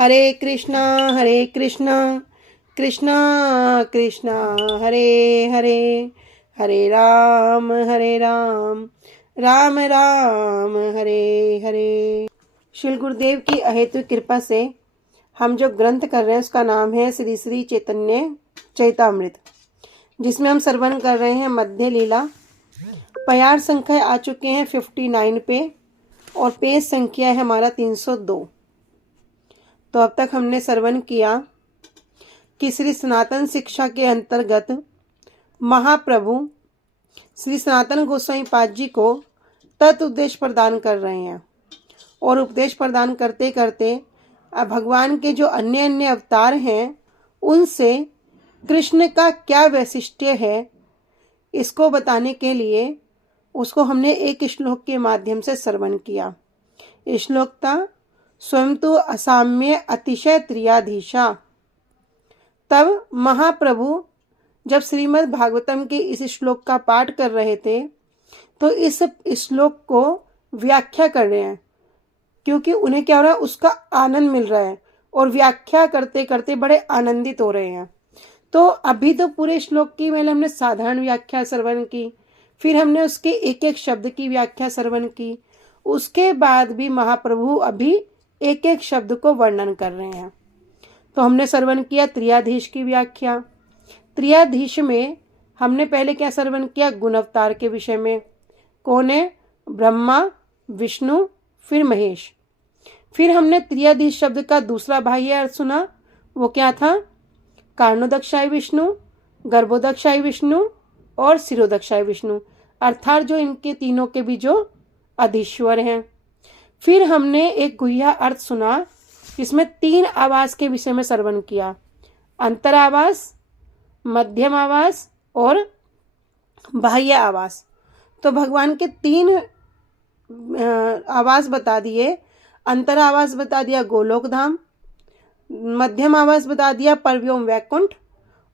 हरे कृष्णा कृष्णा कृष्णा हरे हरे, हरे राम राम राम हरे हरे। श्री गुरुदेव की अहेतु कृपा से हम जो ग्रंथ कर रहे हैं उसका नाम है श्री श्री चैतन्य चैतामृत, जिसमें हम श्रवण कर रहे हैं मध्य लीला। प्यार संख्या आ चुके हैं 59 पे और पेज संख्या है हमारा 302। तो अब तक हमने श्रवण किया कि श्री सनातन शिक्षा के अंतर्गत महाप्रभु श्री सनातन गोस्वामी पाद जी को तत् उपदेश प्रदान कर रहे हैं और उपदेश प्रदान करते करते भगवान के जो अन्य अन्य अवतार हैं उनसे कृष्ण का क्या वैशिष्ट्य है इसको बताने के लिए उसको हमने एक श्लोक के माध्यम से श्रवण किया। श्लोक था स्वयं तो असाम्य अतिशय त्रियाधीशा। तब महाप्रभु जब श्रीमद् भागवतम के इस श्लोक का पाठ कर रहे थे तो इस श्लोक को व्याख्या कर रहे हैं, क्योंकि उन्हें क्या हो रहा है, उसका आनंद मिल रहा है और व्याख्या करते करते बड़े आनंदित हो रहे हैं। तो अभी तो पूरे श्लोक की पहले हमने साधारण व्याख्या श्रवण की, फिर हमने उसके एक एक शब्द की व्याख्या श्रवण की, उसके बाद भी महाप्रभु अभी एक एक शब्द को वर्णन कर रहे हैं। तो हमने श्रवण किया त्रियाधीश की व्याख्या। त्रियाधीश में हमने पहले क्या श्रवण किया, गुण अवतार के विषय में। कौन है? ब्रह्मा, विष्णु, फिर महेश। फिर हमने त्रियाधीश शब्द का दूसरा बाह्य अर्थ सुना, वो क्या था? कारणोदक्षाय विष्णु, गर्भोदक्षाय विष्णु और शिरोदक्षाय विष्णु, अर्थात जो इनके तीनों के भी जो अधीश्वर हैं। फिर हमने एक गुह्य अर्थ सुना, इसमें 3 आवास के विषय में श्रवण किया, अंतर आवास, मध्यम आवास और बाह्य आवास। तो भगवान के 3 आवास बता दिए। अंतर आवास बता दिया गोलोक धाम, मध्यम आवास बता दिया परव्योम वैकुंठ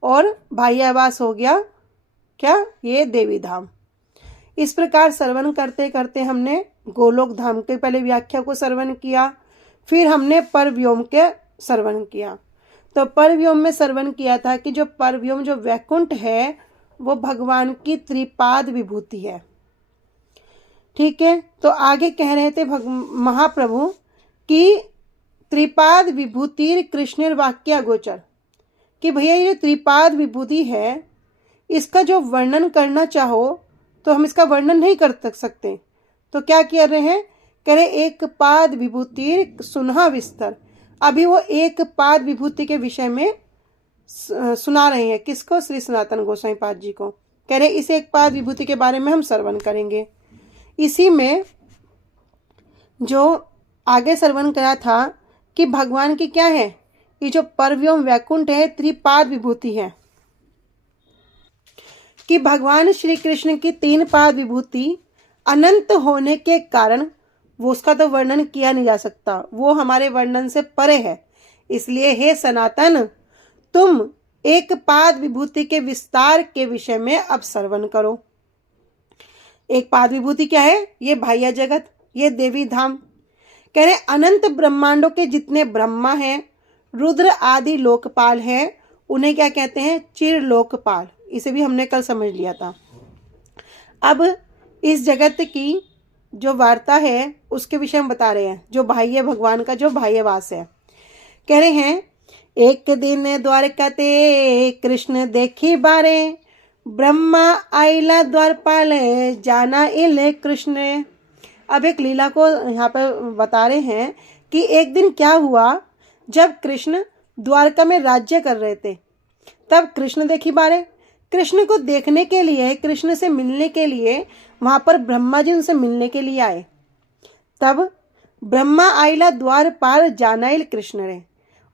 और बाह्य आवास हो गया क्या? ये देवी धाम। इस प्रकार श्रवण करते करते हमने गोलोक धाम के पहले व्याख्या को श्रवण किया, फिर हमने परव्योम के श्रवण किया। तो परव्योम में श्रवण किया था कि जो परव्योम जो वैकुंठ है वो भगवान की त्रिपाद विभूति है। ठीक है, तो आगे कह रहे थे महाप्रभु कि त्रिपाद विभूति कृष्ण वाक्य गोचर, कि भैया ये त्रिपाद विभूति है इसका जो वर्णन करना चाहो तो हम इसका वर्णन नहीं कर सकते। तो क्या कह रहे हैं? कह रहे एक पाद विभूति सुनहा विस्तर। अभी वो एक पाद विभूति के विषय में सुना रहे हैं। किसको? श्री सनातन गोस्वामी पाद जी को। कह रहे इस एक पाद विभूति के बारे में हम श्रवण करेंगे। इसी में जो आगे श्रवण करा था कि भगवान की क्या है, ये जो परव्योम वैकुंठ है त्रिपाद विभूति है, कि भगवान श्री कृष्ण की 3 पाद विभूति अनंत होने के कारण वो उसका तो वर्णन किया नहीं जा सकता, वो हमारे वर्णन से परे है। इसलिए हे सनातन, तुम एक पाद विभूति के विस्तार के विषय में अब श्रवण करो। एक पाद विभूति क्या है? ये बाह्य जगत, ये देवी धाम। कह रहे अनंत ब्रह्मांडों के जितने ब्रह्मा हैं, रुद्र आदि लोकपाल हैं, उन्हें क्या कहते हैं? चिर लोकपाल। इसे भी हमने कल समझ लिया था। अब इस जगत की जो वार्ता है उसके विषय में बता रहे हैं, जो बाह्य भगवान का जो बाह्यवास है। कह रहे हैं एक दिन द्वारका ते कृष्ण देखी बारे, ब्रह्मा आइला द्वारपाल जाना इले कृष्ण। अब एक लीला को यहाँ पर बता रहे हैं कि एक दिन क्या हुआ, जब कृष्ण द्वारका में राज्य कर रहे थे तब कृष्ण देखी बारे। कृष्ण को देखने के लिए, कृष्ण से मिलने के लिए वहां पर ब्रह्मा जी उनसे मिलने के लिए आए। तब ब्रह्मा आइला द्वारपाल जानाइल कृष्ण रे,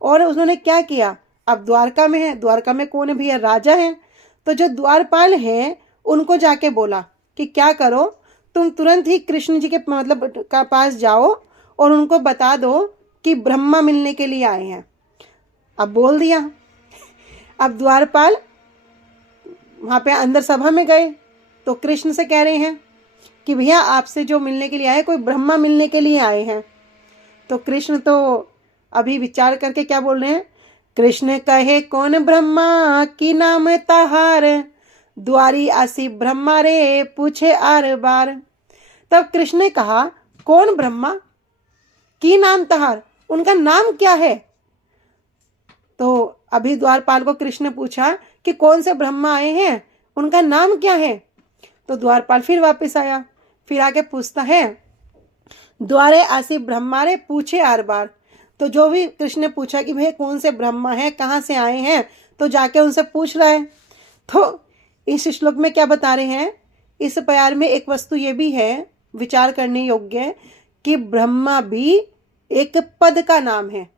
और उन्होंने क्या किया? अब द्वारका में है, द्वारका में कौन है भैया? राजा है। तो जो द्वारपाल है उनको जाके बोला कि क्या करो, तुम तुरंत ही कृष्ण जी के मतलब का पास जाओ और उनको बता दो कि ब्रह्मा मिलने के लिए आए हैं। अब बोल दिया। अब द्वारपाल वहां पे अंदर सभा में गए तो कृष्ण से कह रहे हैं कि भैया आपसे जो मिलने के लिए आए, कोई ब्रह्मा मिलने के लिए आए हैं। तो कृष्ण तो अभी विचार करके क्या बोल रहे हैं, कृष्ण कहे कौन ब्रह्मा की नाम तहार, द्वारी आसी ब्रह्मा रे पूछे आर बार। तब कृष्ण ने कहा कौन ब्रह्मा की नाम तहार, उनका नाम क्या है। तो अभी द्वारपाल को कृष्ण ने पूछा कि कौन से ब्रह्मा आए हैं, उनका नाम क्या है। तो द्वारपाल फिर वापस आया, फिर आके पूछता है द्वारे आसी ब्रह्मा रे पूछे आर बार। तो जो भी कृष्ण ने पूछा कि भाई कौन से ब्रह्मा है, कहाँ से आए हैं, तो जाके उनसे पूछ रहा है। तो इस श्लोक में क्या बता रहे हैं, इस प्यार में एक वस्तु ये भी है विचार करने योग्य कि ब्रह्मा भी एक पद का नाम है।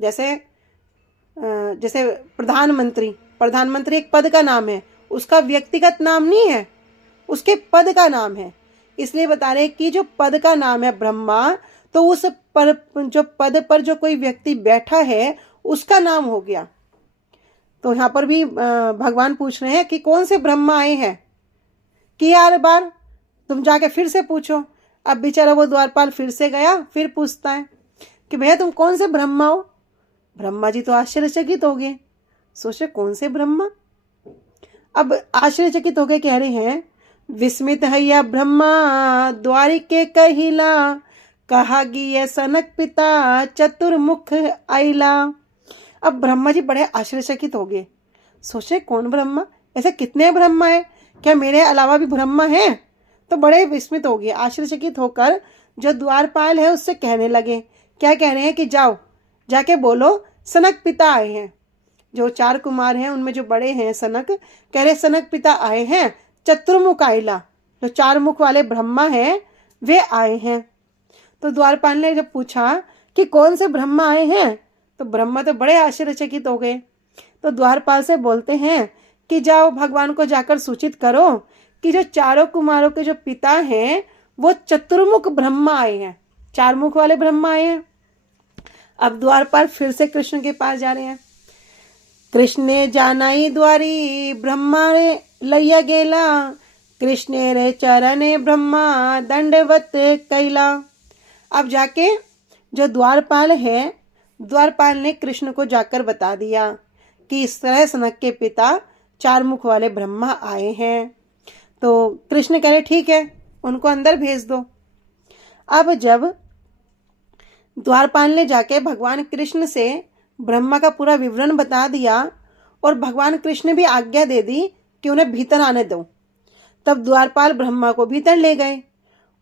जैसे प्रधानमंत्री एक पद का नाम है, उसका व्यक्तिगत नाम नहीं है, उसके पद का नाम है। इसलिए बता रहे कि जो पद का नाम है ब्रह्मा, तो उस पर जो पद पर जो कोई व्यक्ति बैठा है उसका नाम हो गया। तो यहाँ पर भी भगवान पूछ रहे हैं कि कौन से ब्रह्मा आए हैं, कि यार बार तुम जाके फिर से पूछो। अब बेचारा वो द्वारपाल फिर से गया, फिर पूछता है कि भैया तुम कौन से ब्रह्मा हो। ब्रह्मा जी तो आश्चर्यचकित हो गए, सोचे कौन से ब्रह्मा। अब आश्चर्यचकित हो गए, कह रहे हैं विस्मित हैया ब्रह्मा द्वारिके कहिला, कहा गिये सनक पिता चतुर्मुख आइला। अब ब्रह्मा जी बड़े आश्चर्यचकित हो गए, सोचे कौन ब्रह्मा, ऐसे कितने ब्रह्मा है, क्या मेरे अलावा भी ब्रह्मा है। तो बड़े विस्मित हो गए, आश्चर्यचकित होकर जो द्वारपाल है उससे कहने लगे, क्या कह रहे हैं कि जाओ जाके बोलो सनक पिता आए हैं। जो 4 कुमार हैं उनमें जो बड़े हैं सनक, कह रहे सनक पिता आए हैं, चतुर्मुख आइला, जो 4 मुख वाले ब्रह्मा हैं वे आए हैं। तो द्वारपाल ने जब पूछा कि कौन से ब्रह्मा आए हैं, तो ब्रह्मा तो बड़े आश्चर्यचकित हो गए। तो द्वारपाल से बोलते हैं कि जाओ भगवान को जाकर सूचित करो कि जो 4 कुमारों के जो पिता हैं वो चतुर्मुख ब्रह्मा आए हैं, 4 मुख वाले ब्रह्मा आए हैं। अब द्वारपाल फिर से कृष्ण के पास जा रहे हैं। कृष्णे जानाई द्वारी ब्रह्मा रे लैया गेला, कृष्णे रे चरणे ब्रह्मा दंडवत कैला। अब जाके जो द्वारपाल है, द्वारपाल ने कृष्ण को जाकर बता दिया कि इस तरह सनक के पिता 4 मुख वाले ब्रह्मा आए हैं। तो कृष्ण कह रहे ठीक है, उनको अंदर भेज दो। अब जब द्वारपाल ने जाके भगवान कृष्ण से ब्रह्मा का पूरा विवरण बता दिया और भगवान कृष्ण ने भी आज्ञा दे दी कि उन्हें भीतर आने दो, तब द्वारपाल ब्रह्मा को भीतर ले गए।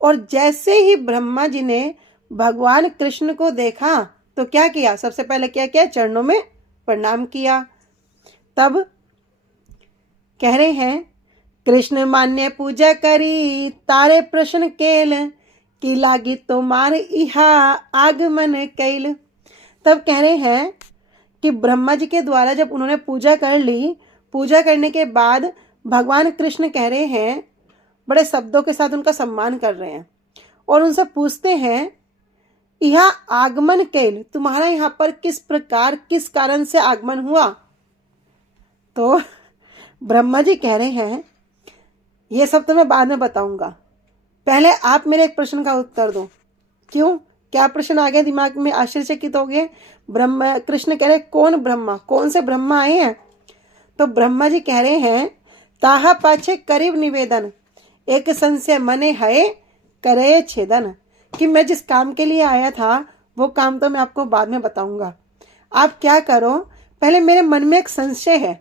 और जैसे ही ब्रह्मा जी ने भगवान कृष्ण को देखा तो क्या किया, सबसे पहले क्या किया, चरणों में प्रणाम किया। तब कह रहे हैं कृष्ण मान्य पूजा करी, तारे प्रश्न केल, की लागी तुम्हार इहा आगमन कैल। तब कह रहे हैं कि ब्रह्मा जी के द्वारा जब उन्होंने पूजा कर ली, पूजा करने के बाद भगवान कृष्ण कह रहे हैं, बड़े शब्दों के साथ उनका सम्मान कर रहे हैं और उनसे पूछते हैं यह आगमन कैल, तुम्हारा यहाँ पर किस प्रकार किस कारण से आगमन हुआ। तो ब्रह्मा जी कह रहे हैं ये सब तो मैं बाद में बताऊंगा, पहले आप मेरे एक प्रश्न का उत्तर दो। क्यों, क्या प्रश्न आ गया दिमाग में, आश्चर्यचकित हो गए। ब्रह्मा कृष्ण कह रहे कौन ब्रह्मा, कौन से ब्रह्मा आए हैं। तो ब्रह्मा जी कह रहे हैं ताहा पाछे करीब निवेदन, एक संशय मने है करे छेदन, कि मैं जिस काम के लिए आया था वो काम तो मैं आपको बाद में बताऊंगा। आप क्या करो, पहले मेरे मन में एक संशय है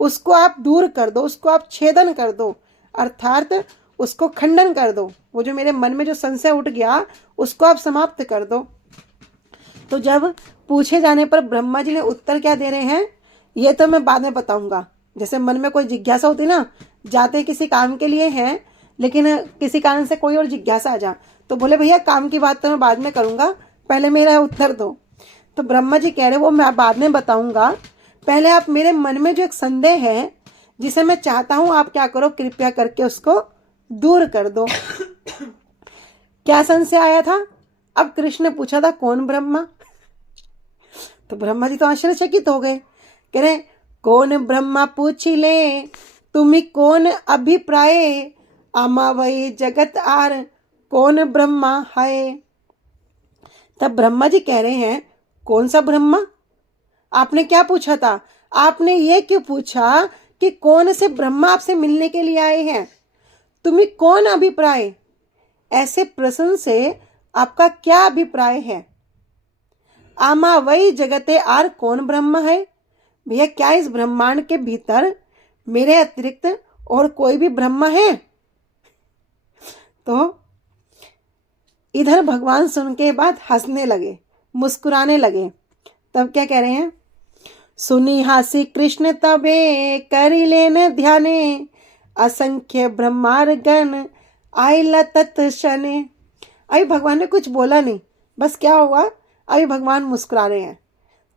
उसको आप दूर कर दो, उसको आप छेदन कर दो, अर्थात उसको खंडन कर दो। वो जो मेरे मन में जो संशय उठ गया उसको आप समाप्त कर दो। तो जब पूछे जाने पर ब्रह्मा जी ने उत्तर क्या दे रहे हैं, ये तो मैं बाद में बताऊंगा। जैसे मन में कोई जिज्ञासा होती ना, जाते किसी काम के लिए हैं लेकिन किसी कारण से कोई और जिज्ञासा आ जा, तो बोले भैया काम की बात तो मैं बाद में करूंगा, पहले मेरा उत्तर दो। तो ब्रह्मा जी कह रहे वो मैं बाद में बताऊंगा, पहले आप मेरे मन में जो एक संदेह है जिसे मैं चाहता हूं आप क्या करो, कृपया करके उसको दूर कर दो। क्या संशय आया था। अब कृष्ण ने पूछा था कौन ब्रह्मा। तो ब्रह्मा जी तो आश्चर्यचकित हो गए, कह रहे कौन ब्रह्मा पूछी ले, तुम्ही कौन अभिप्राय, आमा वही जगत आर कौन ब्रह्मा है। तब ब्रह्मा जी कह रहे हैं कौन सा ब्रह्मा? आपने क्या पूछा था? आपने ये क्यों पूछा कि कौन से ब्रह्मा आपसे मिलने के लिए आए हैं? तुम्हें कौन अभिप्राय? ऐसे प्रश्न से आपका क्या अभिप्राय है? आमा वही जगते आर कौन ब्रह्मा है? भैया क्या इस ब्रह्मांड के भीतर मेरे अतिरिक्त और कोई भी ब्रह्मा है? तो इधर भगवान सुन के बाद हंसने लगे, मुस्कुराने लगे। तब क्या कह रहे हैं? सुनी हासी कृष्ण तबे करी लेन ध्याने, असंख्य ब्रह्मार गण आइला तत्क्षणे। अभी भगवान ने कुछ बोला नहीं, बस क्या हुआ, अभी भगवान मुस्कुरा रहे हैं।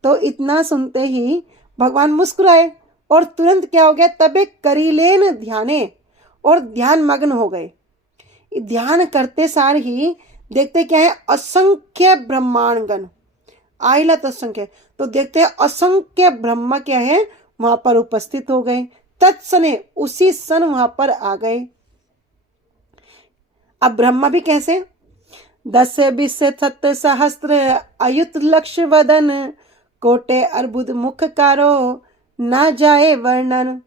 तो इतना सुनते ही भगवान मुस्कुराए और तुरंत क्या हो गया? तबे करी लेन ध्याने, और ध्यान मग्न हो गए। ध्यान करते सार ही देखते क्या है? असंख्य ब्रह्मांडगण आइला तत्संख्य। तो देखते हैं असंख्य ब्रह्मा क्या है? वहां पर उपस्थित हो गए। तत्सने, उसी सन वहां पर आ गए। अब ब्रह्मा भी कैसे? 10 20 सत सहस्त्र अयुत लक्ष्य वदन, कोटे अर्बुद मुख कारो ना जाए वर्णन।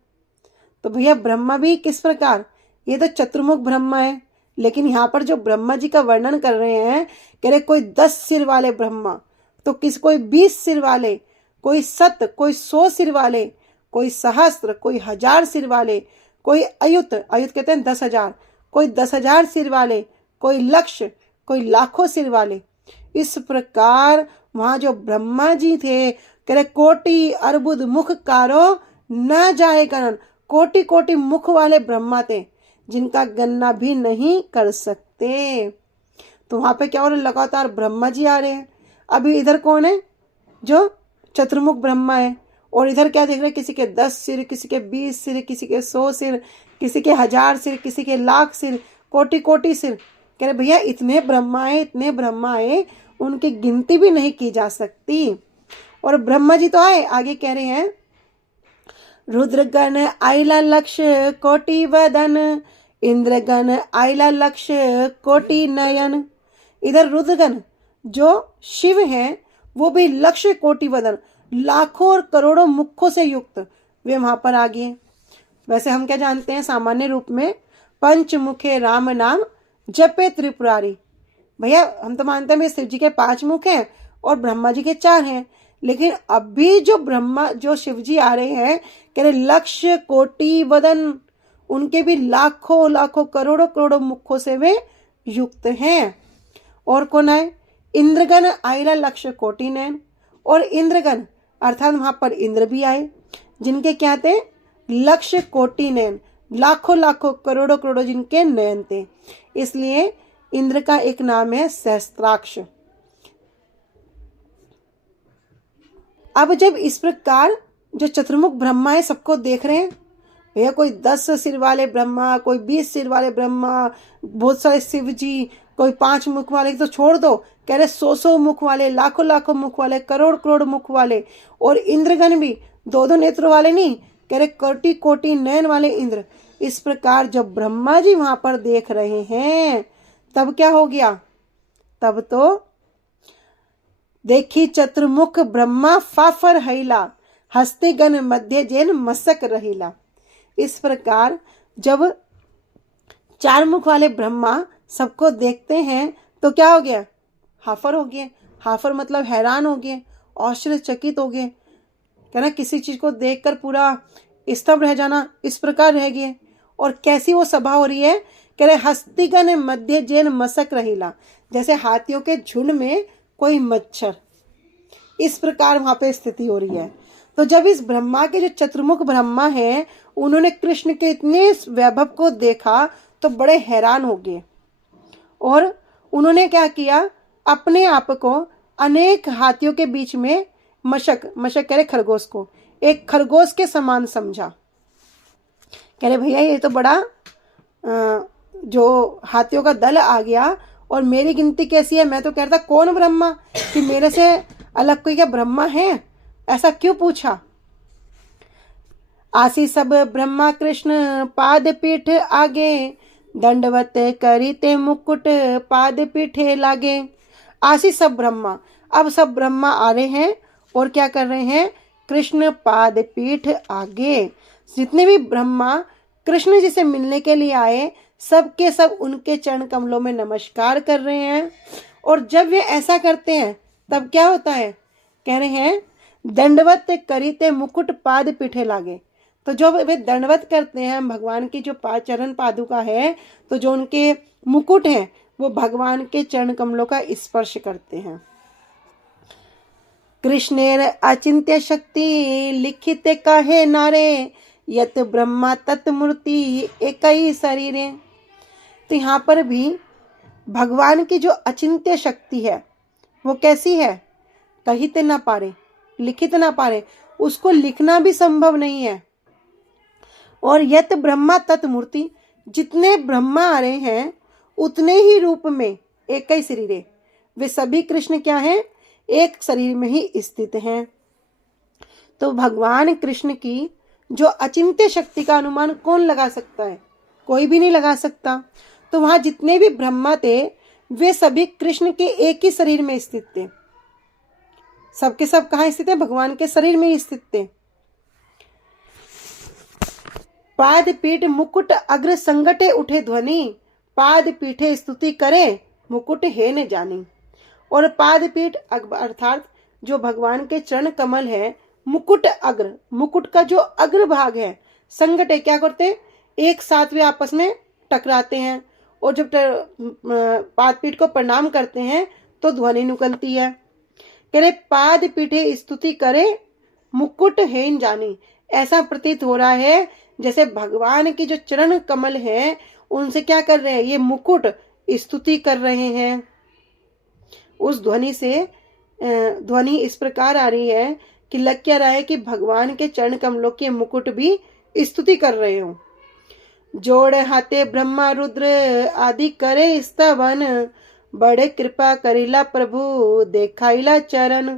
तो भैया ब्रह्मा भी किस प्रकार? ये तो चतुर्मुख ब्रह्मा है, लेकिन यहाँ पर जो ब्रह्मा जी का वर्णन कर रहे हैं, कह रहे कोई 10 सिर वाले ब्रह्मा, तो कोई 20 सिर वाले, कोई 7, कोई 100 सिर वाले, कोई सहस्त्र, कोई 1000 सिर वाले, कोई अयुत कहते हैं 10,000, कोई 10,000 सिर वाले, कोई लक्ष्य, कोई लाखों सिर वाले। इस प्रकार वहां जो ब्रह्मा जी थे, कह रहे कोटि अर्बुद मुख कारो न जाए गणन। कोटि कोटि मुख वाले ब्रह्मा थे, जिनका गणना भी नहीं कर सकते। तो वहां पे क्या हो रहा है? लगातार ब्रह्मा जी आ रहे हैं। अभी इधर कौन है? जो चतुर्मुख ब्रह्मा है। और इधर क्या देख रहे हैं? किसी के 10 सिर, किसी के 20 सिर, किसी के 100 सिर, किसी के 1000 सिर, किसी के लाख सिर, कोटि कोटि सिर। कह रहे भैया इतने ब्रह्मा आए, उनकी गिनती भी नहीं की जा सकती। और ब्रह्मा जी तो आए, आगे कह रहे हैं रुद्रगण आइला लक्ष्य कोटि वदन, इंद्रगण आइला लक्ष्य कोटि नयन। इधर रुद्रगण जो शिव हैं, वो भी लक्ष्य कोटि वदन, लाखों और करोड़ों मुखों से युक्त वे वहां पर आ गए। वैसे हम क्या जानते हैं? सामान्य रूप में पंचमुखे राम नाम जपे त्रिपुरारी। भैया हम तो मानते हैं शिव जी के 5 मुख हैं और ब्रह्मा जी के 4 हैं, लेकिन अभी जो शिव जी आ रहे हैं, कह रहे लक्ष्य कोटि वदन, उनके भी लाखों लाखों करोड़ों करोड़ों मुखों से वे युक्त हैं। और कौन आए? इंद्रगण आइला लक्ष्य कोटि नयन। और इंद्रगण अर्थात वहां पर इंद्र भी आए, जिनके क्या थे? लक्ष्य कोटि नयन, लाखों लाखों करोड़ों करोड़ों जिनके नयन थे। इसलिए इंद्र का एक नाम है सहस्त्राक्ष। अब जब इस प्रकार जो चतुर्मुख ब्रह्मा है सबको देख रहे हैं, भैया कोई 10 सिर वाले ब्रह्मा, कोई 20 सिर वाले ब्रह्मा, बहुत सारे शिव जी, कोई 5 मुख वाले तो छोड़ दो, कह रहे 100 मुख वाले, लाखों लाखों मुख वाले, करोड़ करोड़ मुख वाले। और इंद्रगण भी 2 नेत्र वाले नहीं, कह रहे कोटि कोटि नयन वाले इंद्र। इस प्रकार जब ब्रह्मा जी वहां पर देख रहे हैं, तब क्या हो गया? तब तो देखी चतुर्मुख ब्रह्मा फाफर हैला, हस्तिगण मध्य जेन मसक रहीला। इस प्रकार जब 4 मुख वाले ब्रह्मा सबको देखते हैं, तो क्या हो गया? हाफर हो गए। हाफर मतलब हैरान हो गए, आश्चर्यचकित हो गए। कहना किसी चीज को देखकर पूरा स्तब्ध रह जाना, इस प्रकार रह गए। और कैसी वो सभा हो रही है? कह रहे हस्तिगण मध्य जेन मसक रहीला, जैसे हाथियों के झुंड में कोई मच्छर, इस प्रकार वहां पे स्थिति हो रही है। तो जब इस ब्रह्मा के जो चतुर्मुख ब्रह्मा है, उन्होंने कृष्ण के इतने वैभव को देखा तो बड़े हैरान हो गए। और उन्होंने क्या किया? अपने आप को अनेक हाथियों के बीच में मशक कह रहे खरगोश को, एक खरगोश के समान समझा। कह रहे भैया ये तो बड़ा जो हाथियों का दल आ गया, और मेरी गिनती कैसी है? मैं तो कहता कौन ब्रह्मा, कि मेरे से अलग कोई क्या ब्रह्मा है? ऐसा क्यों पूछा? आसी सब ब्रह्मा कृष्ण पाद पीठ आगे, दंडवत करीते मुकुट पाद पीठे लागे। आसी सब ब्रह्मा, अब सब ब्रह्मा आ रहे हैं और क्या कर रहे हैं, कृष्ण पाद पीठ आगे। जितने भी ब्रह्मा कृष्ण जी से मिलने के लिए आए, सब के सब उनके चरण कमलों में नमस्कार कर रहे हैं। और जब वे ऐसा करते हैं तब क्या होता है, कह रहे हैं दंडवत करीते मुकुट पाद पीठे लागे। तो जब वे दंडवत करते हैं, भगवान की जो चरण पादुका है, तो जो उनके मुकुट हैं वो भगवान के चरण कमलों का स्पर्श करते हैं। कृष्णेर अचिंत्य शक्ति लिखित काहे नारे, यत ब्रह्मा तत्मूर्ति एक ही शरीरे। तो यहाँ पर भी भगवान की जो अचिंत्य शक्ति है वो कैसी है, कहित ना पारे, लिखित ना पारे, उसको लिखना भी संभव नहीं है। और यत ब्रह्मा तत्मूर्ति, जितने ब्रह्मा आ रहे हैं उतने ही रूप में एक ही शरीर है, वे सभी कृष्ण क्या हैं, एक शरीर में ही स्थित हैं। तो भगवान कृष्ण की जो अचिंत्य शक्ति का अनुमान कौन लगा सकता है, कोई भी नहीं लगा सकता। तो वहां जितने भी ब्रह्मा थे वे सभी कृष्ण के एक ही शरीर में स्थित थे। सबके सब कहाँ स्थित है, भगवान के शरीर में ही स्थित थे। पाद पीठ मुकुट अग्र संगटे उठे ध्वनि, पाद पीठे स्तुति करे मुकुट है न जानी। और पाद पीठ अर्थात जो भगवान के चरण कमल है, मुकुट अग्र, मुकुट का जो अग्र भाग है, संगटे क्या करते, एक साथ वे आपस में टकराते हैं। और जब पाद पीठ को प्रणाम करते हैं तो ध्वनि निकलती है। कह रहे पाद पीठे स्तुति करे मुकुट हेन जानी। ऐसा प्रतीत हो रहा है जैसे भगवान की जो चरण कमल है उनसे क्या कर रहे हैं, ये मुकुट स्तुति कर रहे हैं। उस ध्वनि से ध्वनि इस प्रकार आ रही है कि लग क्या रहा है कि भगवान के चरण कमलों के मुकुट भी स्तुति कर रहे हो। जोड़ हाथे ब्रह्मा रुद्र आदि करे स्तवन, बड़े कृपा करिला प्रभु देखाइला चरण।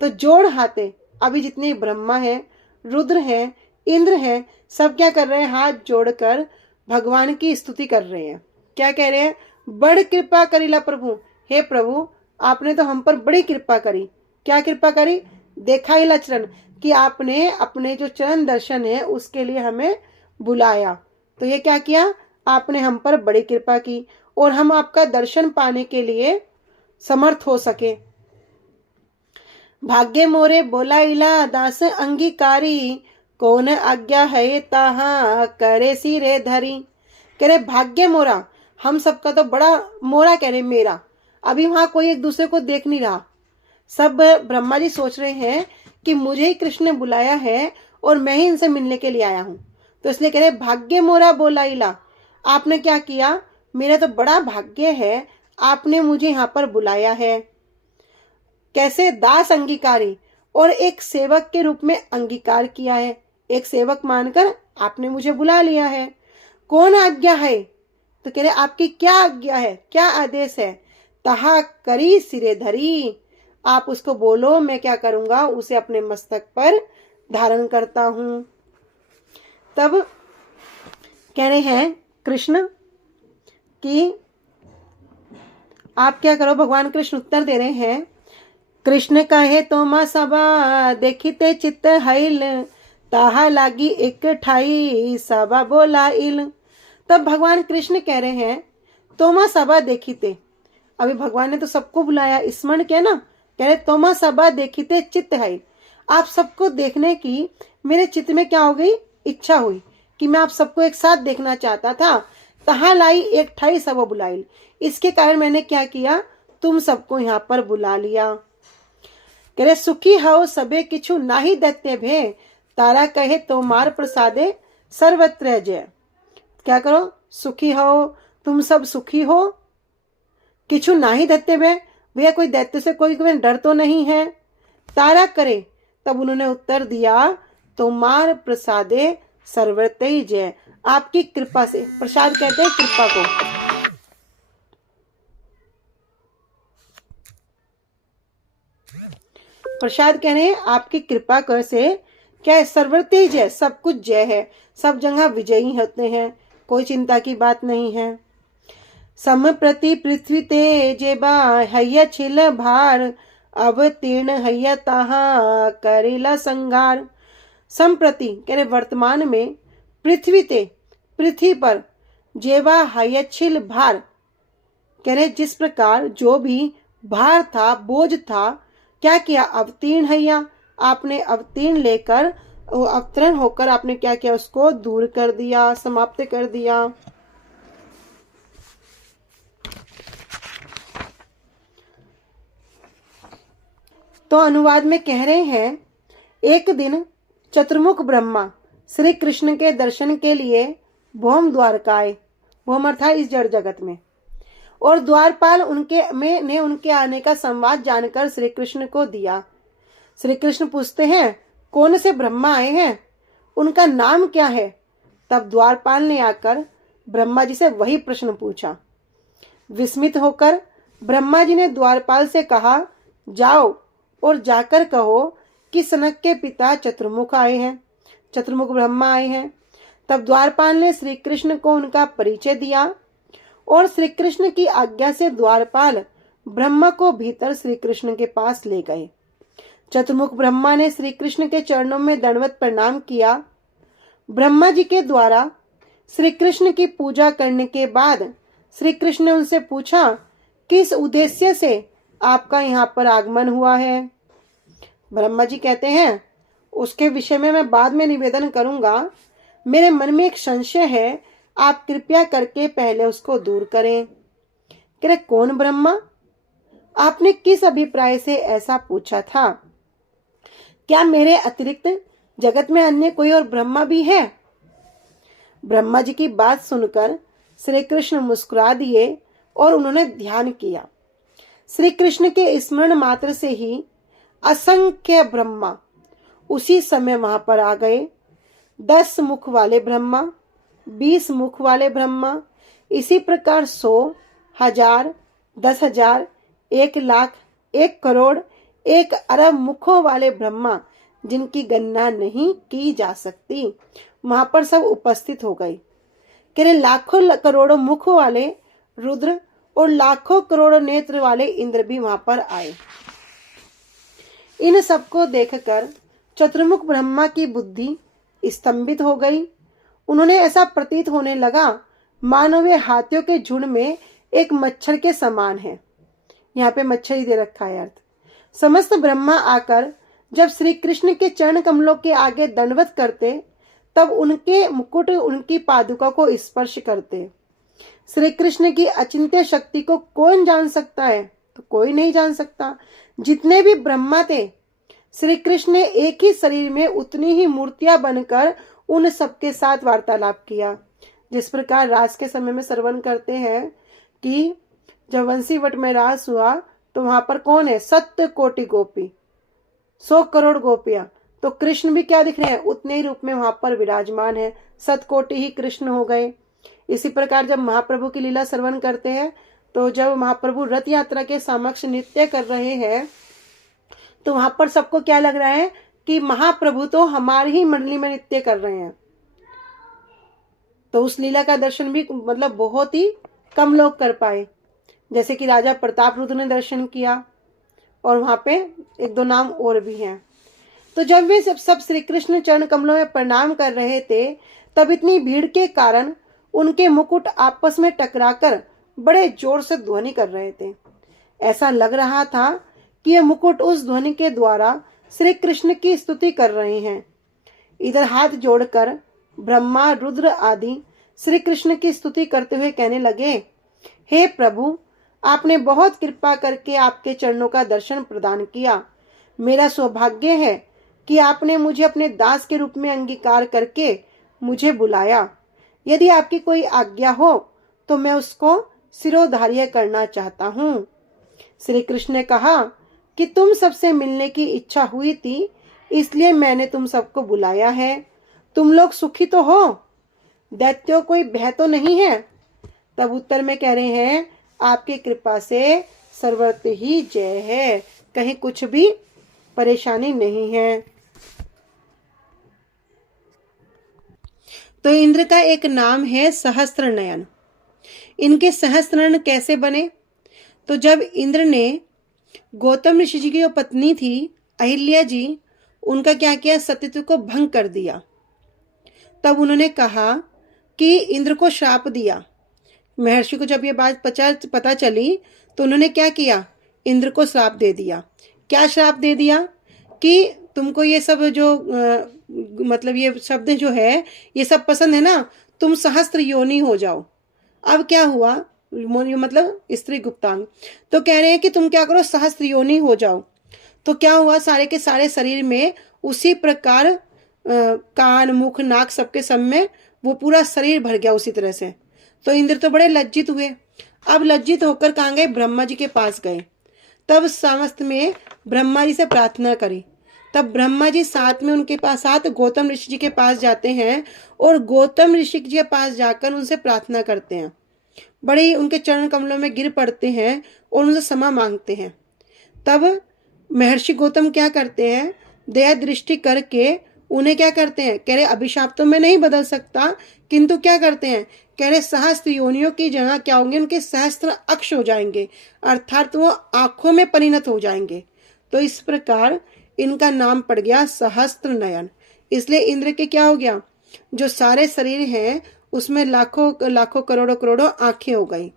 तो जोड़ हाथे, अभी जितने ब्रह्मा है, रुद्र है, इंद्र है, सब क्या कर रहे हैं, हाथ जोड़कर भगवान की स्तुति कर रहे हैं। क्या कह रहे हैं, बड़ कृपा करिला प्रभु, हे प्रभु आपने तो हम पर बड़ी कृपा करी। क्या कृपा करी, देखाइला चरण, कि आपने अपने जो चरण दर्शन है उसके लिए हमें बुलाया। तो ये क्या किया, आपने हम पर बड़ी कृपा की और हम आपका दर्शन पाने के लिए समर्थ हो सके। भाग्य मोरे बोलाइला दास अंगीकारी, कौन आज्ञा है ताहा करे सिरे धरी। कह रहे भाग्य मोरा, हम सबका तो बड़ा मोरा, कह रहे मेरा। अभी वहां कोई एक दूसरे को देख नहीं रहा, सब ब्रह्मा जी सोच रहे हैं कि मुझे ही कृष्ण ने बुलाया है और मैं ही इनसे मिलने के लिए आया हूं। तो इसलिए कह रहे भाग्य मोरा बोलाइला, आपने क्या किया, मेरा तो बड़ा भाग्य है, आपने मुझे यहाँ पर बुलाया है। कैसे, दास अंगीकारी, और एक सेवक के रूप में अंगीकार किया है, एक सेवक मानकर आपने मुझे बुला लिया है। कौन आज्ञा है, तो कह रहे आपकी क्या आज्ञा है, क्या आदेश है। तहा करी सिरे धरी, आप उसको बोलो, मैं क्या करूंगा, उसे अपने मस्तक पर धारण करता हूं। तब कह रहे हैं कृष्ण कि आप क्या करो, भगवान कृष्ण उत्तर दे रहे हैं, कृष्ण कहे तो मां सबा देखिते चित्त हईल, ताहा लागी एक ठाई सबा बोला इल। तब भगवान कृष्ण कह रहे हैं तोमा सबा देखिते, अभी भगवान ने तो सबको बुलाया, स्मरण किया ना, कह रहे तोमा सबा देखिते चित्त हईल, आप सबको देखने की मेरे चित्त में क्या हो गई, इच्छा हुई कि मैं आप सबको एक साथ देखना चाहता था। तहा लाई एक ठाई सबा बुलाइल, इसके कारण मैंने क्या किया, तुम सबको यहाँ पर बुला लिया। कह रहे सुखी हो सबे किछु नाही दैत्य भे, तारा कहे तो मार प्रसादे सर्वत्र जय। क्या करो, सुखी हो, तुम सब सुखी हो, किछु नाही दैत्य भे, भैया कोई दैत्य से कोई डर तो नहीं है। तारा करे, तब उन्होंने उत्तर दिया तो मार प्रसादे सर्वत्र जय, आपकी कृपा से, प्रसाद कहते हैं कृपा को। प्रसाद कह रहे हैं आपकी कृपा से क्या है, सर्वत्र जय, सब कुछ जय है, सब जगह विजयी होते हैं, कोई चिंता की बात नहीं है। सम प्रति पृथ्वी ते जेबा हैया छिल भार, अवतीर्ण हैया ताहा करेला संघार। संप्रति कह रहे वर्तमान में पृथ्वी पर जेवा हयच्छिल भार, कह रहे जिस प्रकार जो भी भार था, बोझ था, क्या किया, अवतीर्ण हैया, आपने अवतीर्ण लेकर, अवतरण होकर आपने क्या किया, उसको दूर कर दिया, समाप्त कर दिया। तो अनुवाद में कह रहे हैं, एक दिन चतुर्मुख ब्रह्मा श्री कृष्ण के दर्शन के लिए भौम द्वारका आए। भौम अर्थात इस जड़ जगत में। और द्वारपाल ने उनके आने का संवाद जानकर श्री कृष्ण को दिया। श्री कृष्ण पूछते हैं, कौन से ब्रह्मा आए हैं, उनका नाम क्या है? तब द्वारपाल ने आकर ब्रह्मा जी से वही प्रश्न पूछा। विस्मित होकर ब्रह्मा जी ने द्वारपाल से कहा, जाओ और जाकर कहो कि सनक के पिता चतुर्मुख आए हैं, चतुर्मुख ब्रह्मा आए हैं। तब द्वारपाल ने श्री कृष्ण को उनका परिचय दिया और श्री कृष्ण की आज्ञा से द्वारपाल ब्रह्मा को भीतर श्री कृष्ण के पास ले गए। चतुर्मुख ब्रह्मा ने श्री कृष्ण के चरणों में दंडवत प्रणाम किया। ब्रह्मा जी के द्वारा श्री कृष्ण की पूजा करने के बाद श्री कृष्ण ने उनसे पूछा, किस उद्देश्य से आपका यहाँ पर आगमन हुआ है? ब्रह्मा जी कहते हैं, उसके विषय में मैं बाद में निवेदन करूंगा, मेरे मन में एक संशय है, आप कृपया करके पहले उसको दूर करें। कह रहे, कौन ब्रह्मा? आपने किस अभिप्राय से ऐसा पूछा था? क्या मेरे अतिरिक्त जगत में अन्य कोई और ब्रह्मा भी है? ब्रह्मा जी की बात सुनकर श्री कृष्ण मुस्कुरा दिए और उन्होंने ध्यान किया। श्री कृष्ण के स्मरण मात्र से ही असंख्य ब्रह्मा उसी समय वहां पर आ गए। 10 मुख वाले ब्रह्मा, 20 मुख वाले ब्रह्मा, इसी प्रकार 100, 1000, 10,000, 1 लाख, 1 करोड़, 1 अरब मुखों वाले ब्रह्मा, जिनकी गणना नहीं की जा सकती, वहां पर सब उपस्थित हो गए। कह लाखों करोड़ों मुख वाले रुद्र और लाखों करोड़ों नेत्र वाले इंद्र भी वहां पर आए। इन सबको देखकर चतुर्मुख ब्रह्मा की बुद्धि स्तंभित हो गई। उन्होंने ऐसा प्रतीत होने लगा मानो वे हाथियों के झुंड में एक मच्छर के समान है। यहाँ पे मच्छर ही दे रखा है अर्थ। समस्त ब्रह्मा आकर जब श्री कृष्ण के चरण कमलों के आगे दंडवत करते, तब उनके मुकुट उनकी पादुका को स्पर्श करते। श्री कृष्ण की अचिंत्य शक्ति को कौन जान सकता है? तो कोई नहीं जान सकता। जितने भी ब्रह्मा थे, श्री कृष्ण ने एक ही शरीर में उतनी ही मूर्तियां बनकर उन सबके साथ वार्तालाप किया। जिस प्रकार रास के समय में श्रवण करते हैं कि जब वंशीवट में रास हुआ तो वहां पर कौन है? 7 कोटि गोपी, 100 करोड़ गोपियां। तो कृष्ण भी क्या दिख रहे हैं? उतने ही रूप में वहां पर विराजमान है। 7 कोटि ही कृष्ण हो गए। इसी प्रकार जब महाप्रभु की लीला श्रवण करते हैं, तो जब महाप्रभु रथ यात्रा के समक्ष नृत्य कर रहे हैं, तो वहां पर सबको क्या लग रहा है कि महाप्रभु तो हमारी ही मंडली में नृत्य कर रहे हैं। तो उस लीला का दर्शन भी मतलब बहुत ही कम लोग कर पाए। जैसे कि राजा प्रताप रुद्र ने दर्शन किया, और वहां पे 1-2 नाम और भी हैं। तो जब वे सब श्री कृष्ण चरण कमलों में प्रणाम कर रहे थे, तब इतनी भीड़ के कारण उनके मुकुट आपस में टकराकर बड़े जोर से ध्वनि कर रहे थे। ऐसा लग रहा था कि ये मुकुट उस ध्वनि के द्वारा श्री कृष्ण की स्तुति कर रहे हैं। इधर हाथ जोड़कर ब्रह्मा, रुद्र आदि श्री कृष्ण की स्तुति करते हुए कहने लगे, हे प्रभु, आपने बहुत कृपा करके आपके चरणों का दर्शन प्रदान किया। मेरा सौभाग्य है कि आपने मुझे अपने दास के रूप में अंगीकार करके मुझे बुलाया। यदि आपकी कोई आज्ञा हो तो मैं उसको सिरोधार्य करना चाहता हूँ। श्री कृष्ण ने कहा कि तुम सबसे मिलने की इच्छा हुई थी, इसलिए मैंने तुम सबको बुलाया है। तुम लोग सुखी तो हो? दैत्यों कोई भय तो नहीं है? तब उत्तर में कह रहे हैं, आपकी कृपा से सर्वत्र ही जय है, कहीं कुछ भी परेशानी नहीं है। तो इंद्र का एक नाम है सहस्त्र नयन। इनके सहस्त्र नयन कैसे बने? तो जब इंद्र ने गौतम ऋषि जी की जो पत्नी थी अहिल्या जी, उनका क्या किया, सतीत्व को भंग कर दिया। तब उन्होंने कहा कि इंद्र को श्राप दिया। महर्षि को जब ये बात पता चली तो उन्होंने क्या किया, इंद्र को श्राप दे दिया। क्या श्राप दे दिया कि तुमको ये सब जो मतलब ये शब्द जो है ये सब पसंद है ना, तुम सहस्त्र योनि हो जाओ। अब क्या हुआ, मतलब स्त्री गुप्तांग, तो कह रहे हैं कि तुम क्या करो, सहस्त्र योनि हो जाओ। तो क्या हुआ, सारे के सारे शरीर में उसी प्रकार कान मुख नाक सबके सब में वो पूरा शरीर भर गया उसी तरह से। तो इंद्र तो बड़े लज्जित हुए। अब लज्जित होकर कहाँ गए, ब्रह्मा जी के पास गए। तब समस्त में ब्रह्मा जी से प्रार्थना करी। तब ब्रह्मा जी साथ में उनके पास साथ गौतम ऋषि जी के पास जाते हैं और गौतम ऋषि जी के पास जाकर उनसे प्रार्थना करते हैं। बड़े ही उनके चरण कमलों में गिर पड़ते हैं और उनसे क्षमा मांगते हैं। तब महर्षि गौतम क्या करते हैं, दया दृष्टि करके उन्हें क्या करते हैं, कह रहे अभिशाप तो मैं नहीं बदल सकता, किंतु क्या करते हैं, कह रहे सहस्त्र योनियों की जगह क्या होंगे, उनके सहस्त्र अक्ष हो जाएंगे, अर्थात वो आंखों में परिणत हो जाएंगे। तो इस प्रकार इनका नाम पड़ गया सहस्त्र नयन। इसलिए इंद्र के क्या हो गया, जो सारे शरीर हैं उसमें लाखों लाखों करोड़ों करोड़ों आंखें हो गई।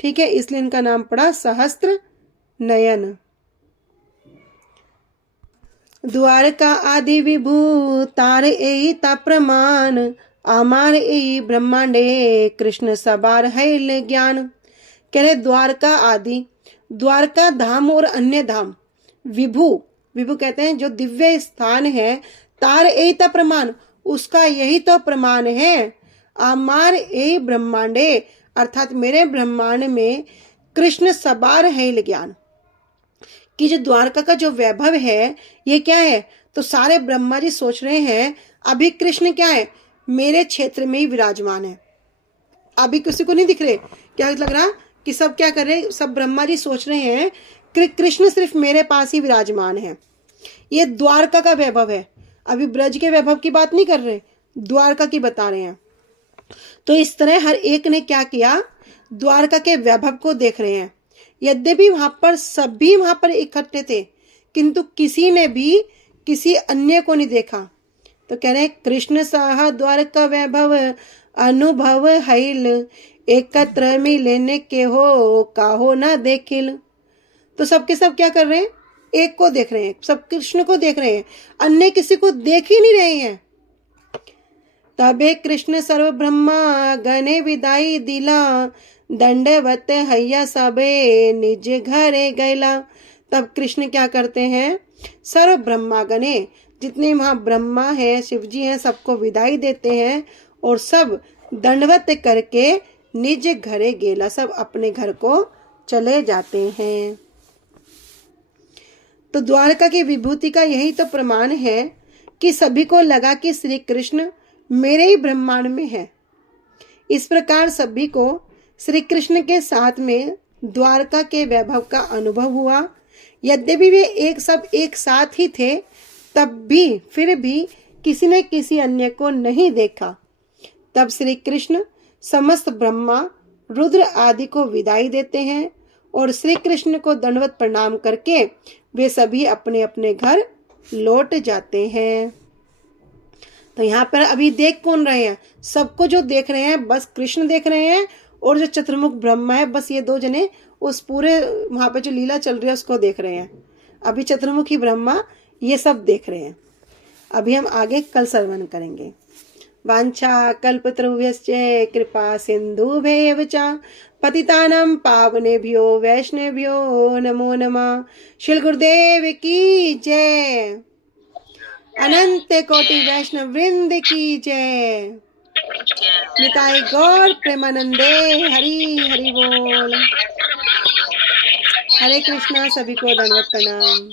ठीक है, इसलिए इनका नाम पड़ा सहस्त्र नयन। द्वारका आदि विभू तार एई ता प्रमाण, आमार एई ब्रह्मांडे कृष्ण सबार है ज्ञान। कह रहे द्वारका आदि, द्वारका धाम और अन्य धाम, विभू, विभू कहते हैं जो दिव्य स्थान है, तार एई ता प्रमाण, उसका यही तो प्रमाण है। आमार एई ब्रह्मांडे, अर्थात मेरे ब्रह्मांड में कृष्ण सबार है ज्ञान, कि जो द्वारका का जो वैभव है ये क्या है, तो सारे ब्रह्मा जी सोच रहे हैं अभी कृष्ण क्या है, मेरे क्षेत्र में ही विराजमान है। अभी किसी को नहीं दिख रहे, क्या लग रहा कि सब क्या कर रहे, सब ब्रह्मा जी सोच रहे हैं कि कृष्ण सिर्फ मेरे पास ही विराजमान है। ये द्वारका का वैभव है, अभी ब्रज के वैभव की बात नहीं कर रहे, द्वारका की बता रहे हैं। तो इस तरह हर एक ने क्या किया, द्वारका के वैभव को देख रहे हैं। यद्यपि वहां पर सभी वहां पर इकट्ठे थे, किंतु किसी ने भी किसी अन्य को नहीं देखा। तो कह रहे हैं कृष्ण साहा द्वारका वैभव अनुभव हैल, एकत्र मिलने के हो काहो ना देखिल। तो सबके सब क्या कर रहे हैं, एक को देख रहे हैं, सब कृष्ण को देख रहे हैं, अन्य किसी को देख ही नहीं रहे हैं। तबे कृष्ण सर्व ब्रह्मा गणे विदाई दिला, दंडवत हैया सबे निज घरे गैला। तब कृष्ण क्या करते हैं, सर्व ब्रह्मा गणे, जितने वहां ब्रह्मा है शिव जी हैं, सबको विदाई देते हैं और सब दंडवत करके निज घरे गेला, सब अपने घर को चले जाते हैं। तो द्वारका की विभूति का यही तो प्रमाण है कि सभी को लगा कि श्री कृष्ण मेरे ही ब्रह्मांड में है। इस प्रकार सभी को श्री कृष्ण के साथ में द्वारका के वैभव का अनुभव हुआ। यद्यपि वे सब एक साथ ही थे, तब भी फिर भी किसी ने किसी अन्य को नहीं देखा। तब श्री कृष्ण समस्त ब्रह्मा रुद्र आदि को विदाई देते हैं और श्री कृष्ण को दंडवत प्रणाम करके वे सभी अपने अपने घर लौट जाते हैं। तो यहाँ पर अभी देख कौन रहे हैं, सबको जो देख रहे हैं बस कृष्ण देख रहे हैं, और जो चतुर्मुख ब्रह्मा है बस ये दो जने उस पूरे वहां पे जो लीला चल रही है उसको देख रहे हैं। अभी चतुर्मुखी ब्रह्मा ये सब देख रहे हैं। अभी हम आगे कल श्रवण करेंगे। वांछा कल्पतरुभ्यश्च कृपा सिन्धुभ्येव च पतितानां पावनेभ्यो वैष्णवेभ्यो नमो नमः। श्री गुरुदेव की जय, अनंत कोटि वैष्णव वृंद की जय। निताई गौर प्रेमानंदे हरि हरि बोल। हरे कृष्णा, सभी को दंडवत प्रणाम।